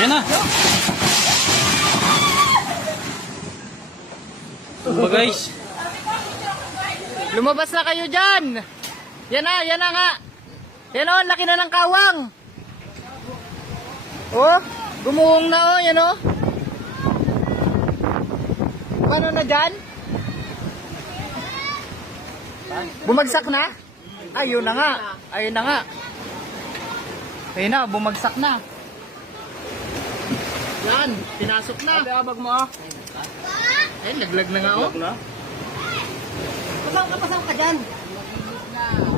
Yan na. Tumba guys. Lumabas na kayo dyan. Yan na nga. Yan o, laki na ng kawang. Oh, gumuhong na o, yan o. Paano na dyan? Bumagsak na? Ayun na nga. Ayun na nga. Ayun na, bumagsak na. Yan, pinasok na. Ate, abag mo ah. Ay, laglag na nga o. Pasang ka dyan.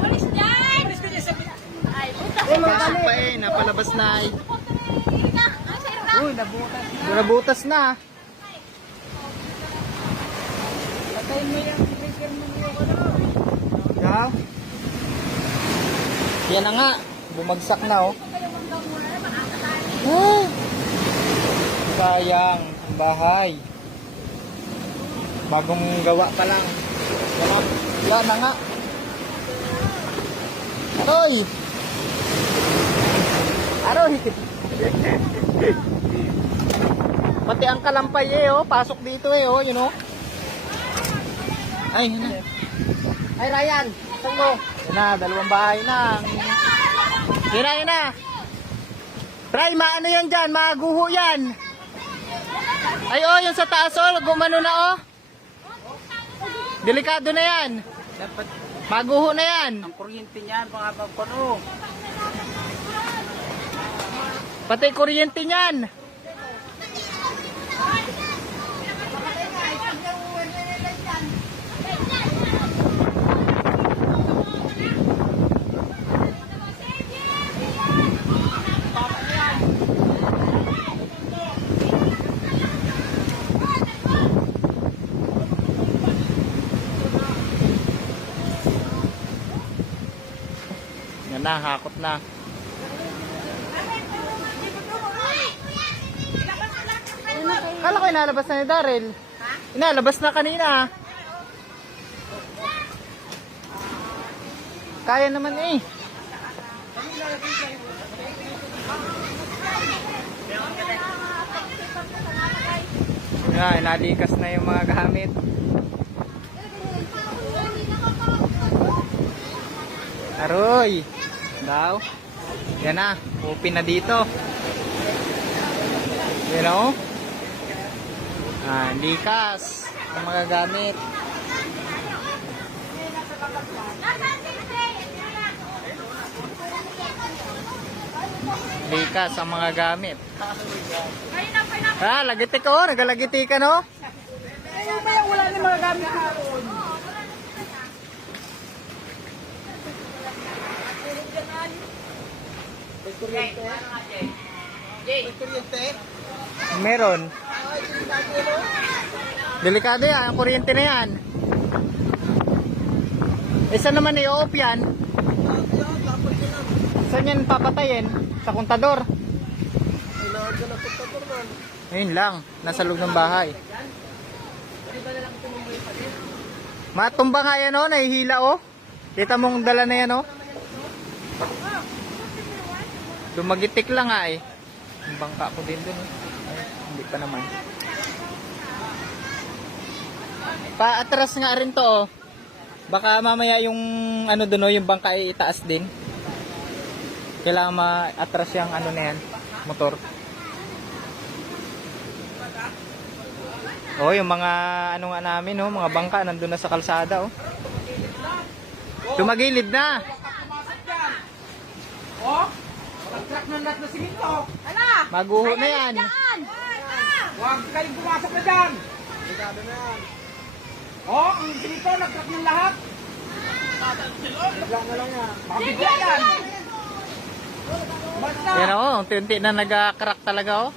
Walis dyan! Walis ka dyan sa... Ay, puta. Pasok pa eh, napalabas na eh. Uy, nabutas na. Patay mo yung speaker mo yung ano. Yeah. Yan na nga, bumagsak na oh. Ah, sayang ang bahay. Bagong gawa pa lang. Yan na nga. Aroy! Aroy! Pati ang kalampay eh oh, pasok dito eh oh, you know. Ay, yun na. Ay, Ryan, saan mo? Yan na, dalawang bahay na. Yun na. Try, maano yan dyan, maguho yan. Ay, oh, yung sa taas oh, gumano na oh. Delikado na yan. Dapat Maguho na yan. ang kuryente niyan, mga pagpuno. Pati kuryente niyan. Yan na, hakot na. Kala ko inalabas na ni Daryl. Inalabas na kanina. Kaya naman eh. Yan, inalikas na yung mga gamit. Aroy! Daw. Yan na, open na dito. You know? Likas ang mga gamit. Likas ang mga gamit. Lagitik oh, nagalagiti ka no? Ayun ba yung wala na mga gamit haron? Meron. Delikado yan, ang kuryente na yan. Saan naman i-off yan? Saan yan papatayin? Sa kontador? Ayun lang, nasa loob ng bahay. Matumba nga yan o, nahihila o. Kita mong dala na yan o. Dumagitik lang nga eh. Ang bangka ko din dun. Ay, hindi pa naman. Paatras nga rin to oh. Baka mamaya yung ano dun oh, yung bangka ay itaas din. Kailangan ma-atras yung ano na yan, motor. Oh, yung mga ano nga namin oh, mga bangka nandun na sa kalsada oh. Tumagilid na. Oh? Truck ng lahat na simento. Ala! Maguho na yan. Huwag kayong pumasok na dyan. Delikado na yan. Oh, ang simento, nag-truck ng lahat. Naglang na lang yan. Makabigla yan. Basta. Yan oh, unti-unti na nag-crack talaga oh.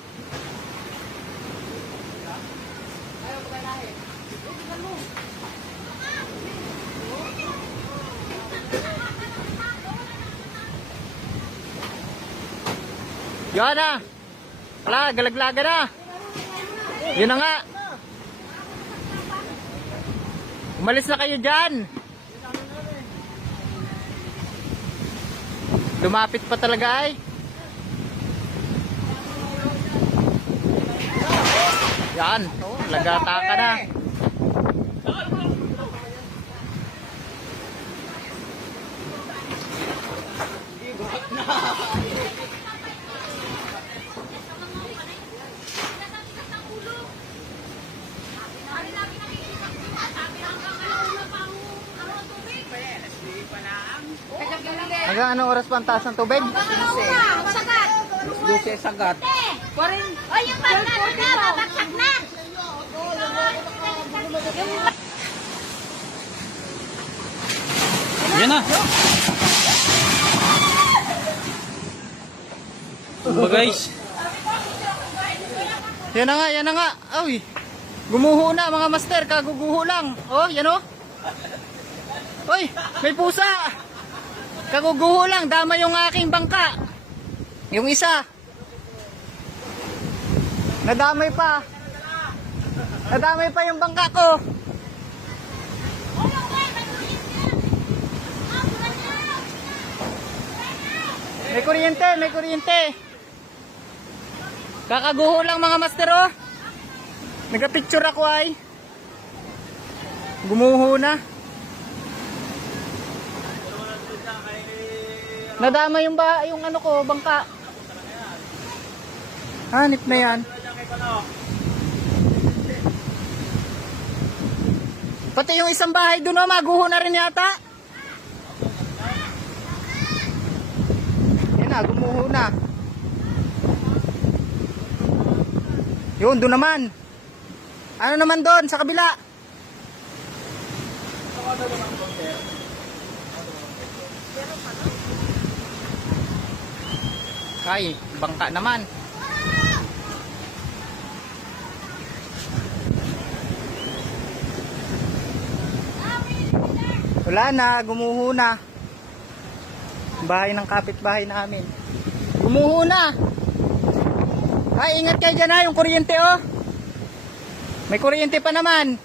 Yan na. Wala, galaglaga na. Yun na nga. Umalis na kayo dyan. Lumapit pa talaga ay. Yan, oh, lagata ka na. Hanggang anong oras pa ang taas ng tubig? Luce sagat. Ay, yung bangka na, babagsak na! Yan na. Ba guys? Yan na nga, yan na nga. Ay, gumuho na mga master, kaguguho lang. Oh, yan oh. Uy, may pusa. Kaguguho lang, dama yung aking bangka. Yung isa. Nadamay pa. Nadamay pa yung bangka ko. May kuryente, may kuryente. Kakaguho lang mga master oh. Nagka-picture ako ay. Gumuho na. Nadama yung ano ko, bangka. Hanip na yan. Pati yung isang bahay doon oh, maguho na rin yata. Yan na, gumuho na. Yun, doon naman. Ano naman doon, sa kabila? Ay, bangka naman. Wala na, gumuho na. Bahay ng kapitbahay namin. Gumuho na. Ay, ingat kayo dyan ha, yung kuryente oh. May kuryente pa naman.